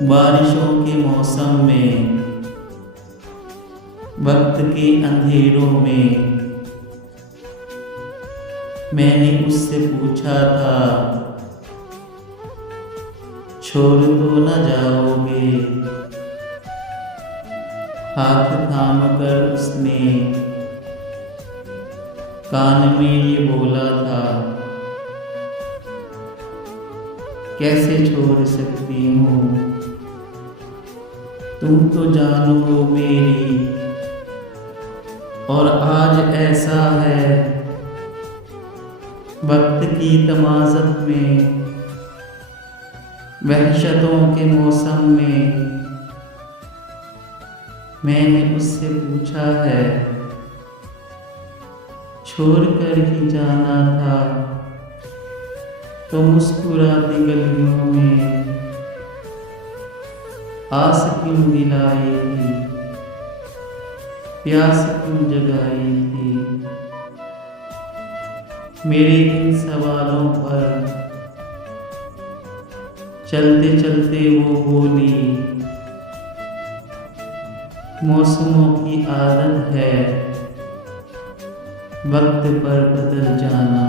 बारिशों के मौसम में, वक्त के अंधेरों में, मैंने उससे पूछा था, छोड़ तो न जाओगे। हाथ थाम कर उसने कान में ये बोला था, कैसे छोड़ सकती हूँ, तुम तो जानो हो मेरी। और आज ऐसा है, वक्त की तमाज़त में, वहशतों के मौसम में, मैंने उससे पूछा है, छोड़ कर ही जाना था तो मुस्कुराती गलियों में आस क्यों दिलाई थी, प्यास क्यों जगाई थी। मेरे इन सवालों पर चलते चलते वो बोली, मौसमों की आदत है वक्त पर बदल जाना।